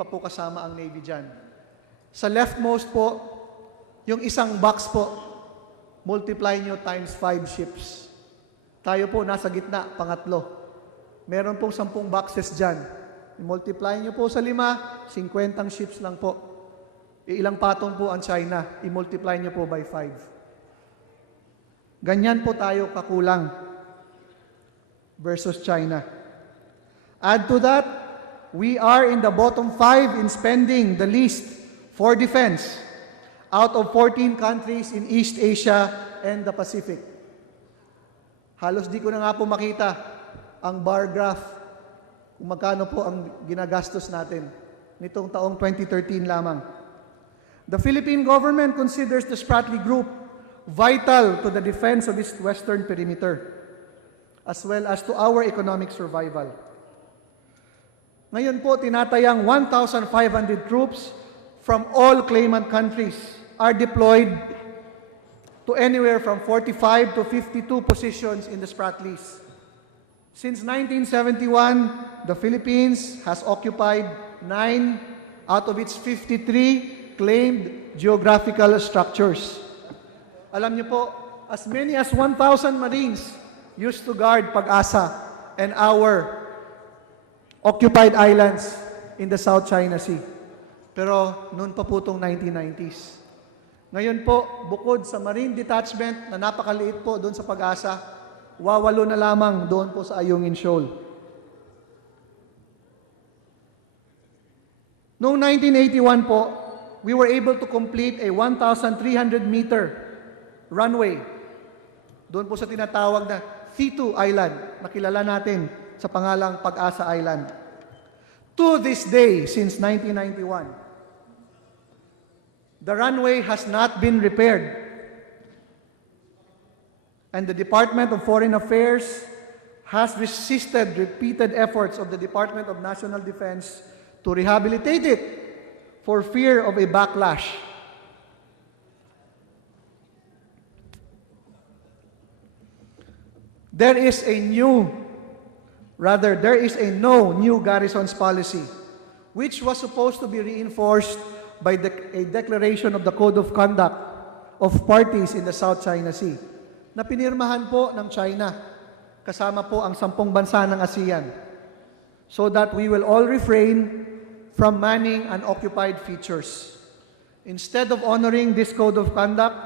pa po kasama ang Navy dyan. Sa leftmost po, yung isang box po, multiply nyo times 5 ships. Tayo po nasa gitna, pangatlo. Meron pong 10 boxes dyan. I-multiply nyo po sa 5, 50 ships lang po. Ilang patong po ang China, i-multiply nyo po by 5. Ganyan po tayo kakulang versus China. Add to that, we are in the bottom 5 in spending the least for defense out of 14 countries in East Asia and the Pacific. Halos di ko na nga po makita ang bar graph kung magkano po ang ginagastos natin nitong taong 2013 lamang. The Philippine government considers the Spratly Group vital to the defense of its western perimeter, as well as to our economic survival. Ngayon po, tinatayang 1,500 troops from all claimant countries are deployed to anywhere from 45 to 52 positions in the Spratlys. Since 1971, the Philippines has occupied 9 out of its 53 claimed geographical structures. Alam niyo po, as many as 1,000 Marines used to guard Pag-asa and our occupied islands in the South China Sea. Pero noon pa po itong 1990s. Ngayon po, bukod sa Marine Detachment na napakaliit po doon sa Pag-asa, wawalo na lamang doon po sa Ayungin Shoal. Noong 1981 po, we were able to complete a 1,300-meter runway doon po sa tinatawag na Thankyou Island, na kilala natin sa pangalang Pag-asa Island. To this day, since 1991, the runway has not been repaired. And the Department of Foreign Affairs has resisted repeated efforts of the Department of National Defense to rehabilitate it for fear of a backlash. There is a no new garrisons policy, which was supposed to be reinforced by a declaration of the Code of Conduct of parties in the South China Sea, na pinirmahan po ng China, kasama po ang 10 bansa ng ASEAN, so that we will all refrain from manning unoccupied features. Instead of honoring this Code of Conduct,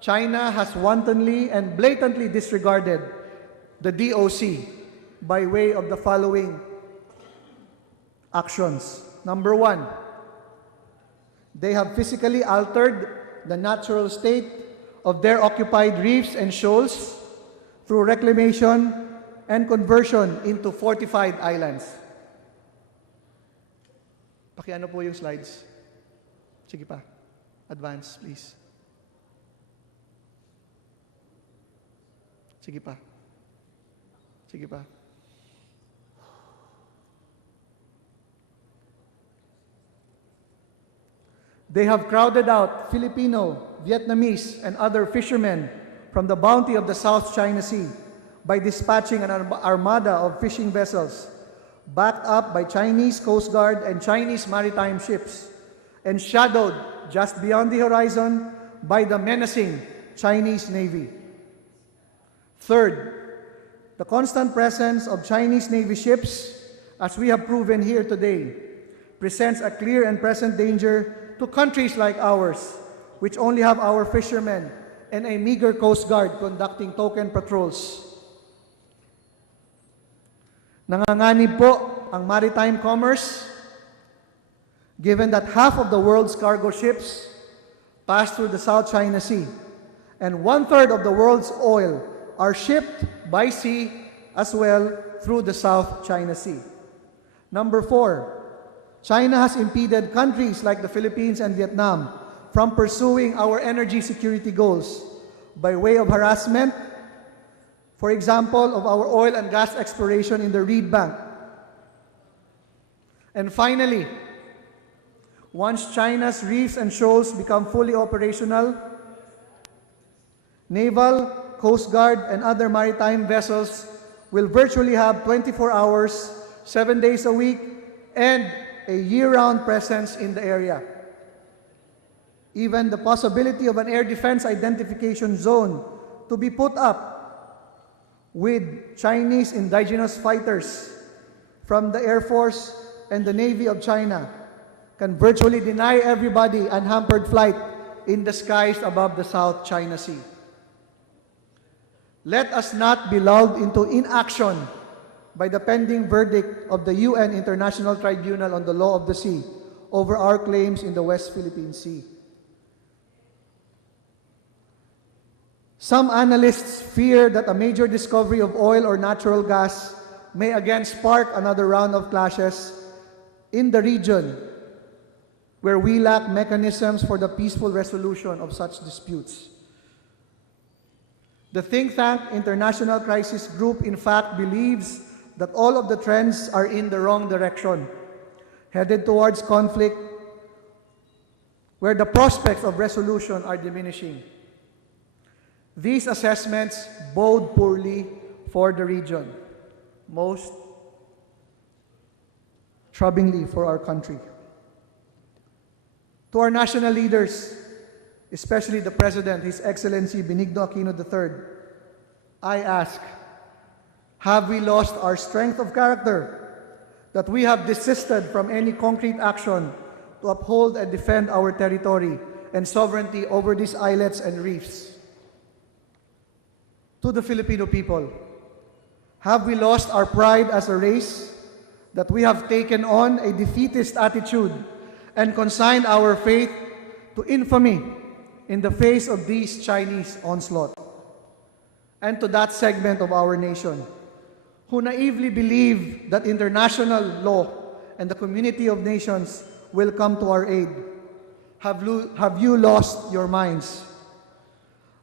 China has wantonly and blatantly disregarded the DOC by way of the following actions. Number 1, they have physically altered the natural state of their occupied reefs and shoals through reclamation and conversion into fortified islands. Pakiano po yung slides. Sige pa. Advance, please. Sige pa. Sige pa. They have crowded out Filipino, Vietnamese, and other fishermen from the bounty of the South China Sea by dispatching an armada of fishing vessels backed up by Chinese Coast Guard and Chinese maritime ships, and shadowed just beyond the horizon by the menacing Chinese Navy. Third, the constant presence of Chinese Navy ships, as we have proven here today, presents a clear and present danger to countries like ours, which only have our fishermen and a meager Coast Guard conducting token patrols. Nanganganib po ang maritime commerce, given that half of the world's cargo ships pass through the South China Sea, and 1/3 of the world's oil are shipped by sea as well through the South China Sea. Number 4, China has impeded countries like the Philippines and Vietnam from pursuing our energy security goals by way of harassment, for example, of our oil and gas exploration in the Reed Bank. And finally, once China's reefs and shoals become fully operational, naval, Coast Guard, and other maritime vessels will virtually have 24 hours, 7 days a week, and a year-round presence in the area. Even the possibility of an air defense identification zone to be put up with Chinese indigenous fighters from the Air Force and the Navy of China can virtually deny everybody unhampered flight in the skies above the South China Sea. Let us not be lulled into inaction by the pending verdict of the UN International Tribunal on the Law of the Sea over our claims in the West Philippine Sea. Some analysts fear that a major discovery of oil or natural gas may again spark another round of clashes in the region where we lack mechanisms for the peaceful resolution of such disputes. The think tank International Crisis Group, in fact, believes that all of the trends are in the wrong direction, headed towards conflict where the prospects of resolution are diminishing. These assessments bode poorly for the region, most troublingly for our country. To our national leaders, especially the President, His Excellency Benigno Aquino III, I ask, have we lost our strength of character, that we have desisted from any concrete action to uphold and defend our territory and sovereignty over these islets and reefs? To the Filipino people, have we lost our pride as a race, that we have taken on a defeatist attitude and consigned our faith to infamy in the face of these Chinese onslaught? And to that segment of our nation who naively believe that international law and the community of nations will come to our aid, have you lost your minds?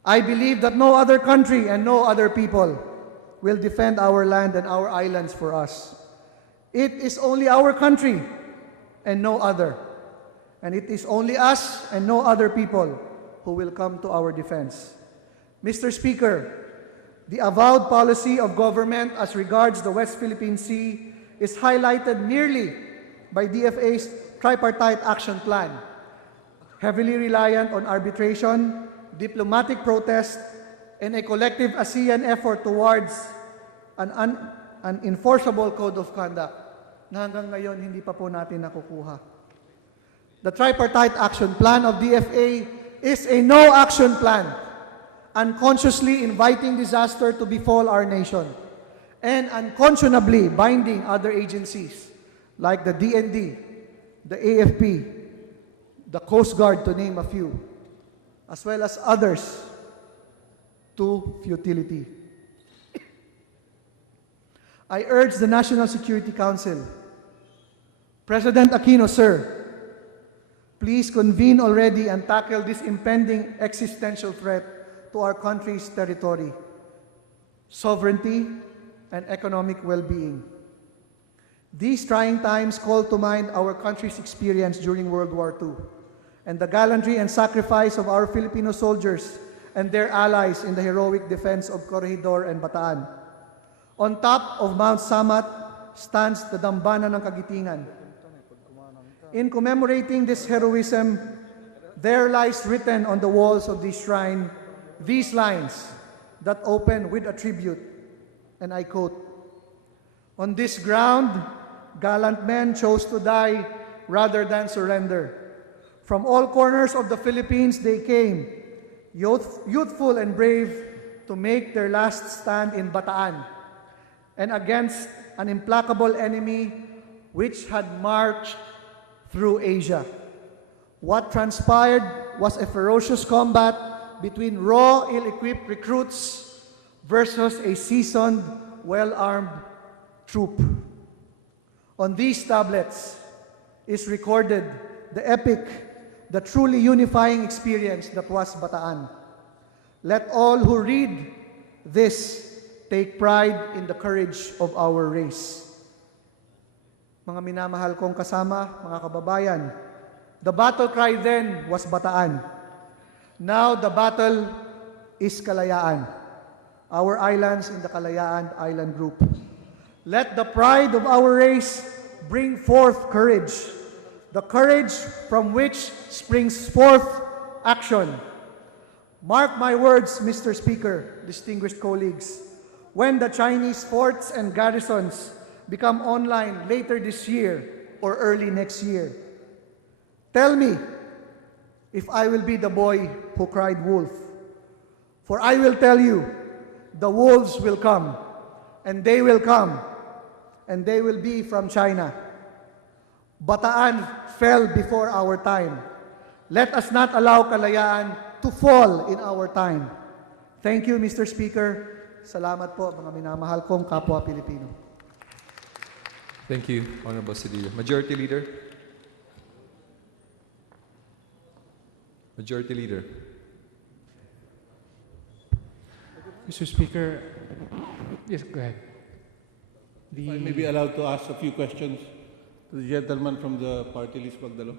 I believe that no other country and no other people will defend our land and our islands for us. It is only our country and no other. And it is only us and no other people who will come to our defense. Mr. Speaker, the avowed policy of government as regards the West Philippine Sea is highlighted merely by DFA's tripartite action plan, heavily reliant on arbitration, diplomatic protest, and a collective ASEAN effort towards an enforceable code of conduct na hanggang ngayon hindi pa po natin nakukuha. The tripartite action plan of DFA is a no-action plan, unconsciously inviting disaster to befall our nation and unconscionably binding other agencies like the DND, the AFP, the Coast Guard, to name a few, as well as others, to futility. I urge the National Security Council, President Aquino, sir, please convene already and tackle this impending existential threat to our country's territory, sovereignty, and economic well-being. These trying times call to mind our country's experience during World War II and the gallantry and sacrifice of our Filipino soldiers and their allies in the heroic defense of Corregidor and Bataan. On top of Mount Samat stands the Dambana ng Kagitingan. In commemorating this heroism, there lies written on the walls of this shrine these lines that open with a tribute, and I quote, "On this ground, gallant men chose to die rather than surrender. From all corners of the Philippines they came, youthful and brave, to make their last stand in Bataan, and against an implacable enemy which had marched through Asia. What transpired was a ferocious combat between raw, ill-equipped recruits versus a seasoned, well-armed troop. On these tablets is recorded the epic, the truly unifying experience that was Bataan. Let all who read this take pride in the courage of our race." Mga minamahal kong kasama, mga kababayan, the battle cry then was Bataan. Now the battle is Kalayaan, our islands in the Kalayaan Island Group. Let the pride of our race bring forth courage, the courage from which springs forth action. Mark my words, Mr. Speaker, distinguished colleagues, when the Chinese forts and garrisons become online later this year or early next year, tell me if I will be the boy who cried wolf. For I will tell you, the wolves will come, and they will come, and they will be from China. Bataan fell before our time. Let us not allow Kalayaan to fall in our time. Thank you, Mr. Speaker. Salamat po, mga minamahal kong kapwa Pilipino. Thank you, Honorable Acedillo. Majority Leader. Majority Leader. Mr. Speaker, yes, go ahead. I may be allowed to ask a few questions to the gentleman from the party list, Magdalo.